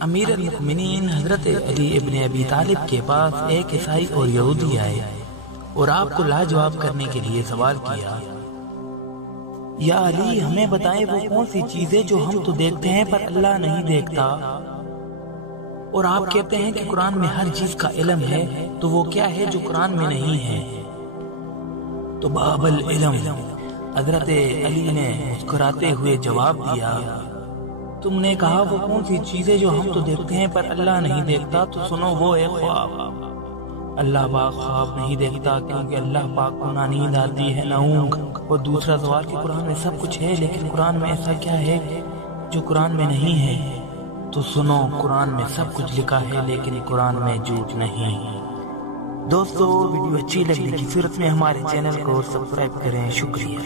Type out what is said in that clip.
امیر المؤمنین حضرت علی ابن ابی طالب کے پاس ایک عیسائی اور یہودی آئے اور آپ کو لاجواب کرنے کے لیے سوال کیا، یا علی ہمیں بتائیں وہ کون سی چیزیں جو ہم تو دیکھتے ہیں پر اللہ نہیں دیکھتا، اور آپ کہتے ہیں کہ قرآن میں ہر چیز کا علم ہے، تو وہ کیا ہے جو قرآن میں نہیں ہے؟ تو باب العلم حضرت علی نے مسکراتے ہوئے جواب دیا، تم نے کہا وہ کون سی چیزیں جو ہم تو دیکھتے ہیں پر اللہ نہیں دیکھتا، تو سنو وہ ہے خواب۔ اللہ پاک خواب نہیں دیکھتا کیونکہ اللہ پاک کو نہ نیند آتی ہے نہ اونگ۔ اور دوسرا سوال کہ قرآن میں سب کچھ ہے لیکن قرآن میں ایسا کیا ہے جو قرآن میں نہیں ہے؟ تو سنو قرآن میں سب کچھ لکھا ہے لیکن قرآن میں جھوٹ نہیں۔ دوستو ویڈیو اچھی لگنے کی صورت میں ہمارے چینل کو سبسکرائب کریں، شکریہ۔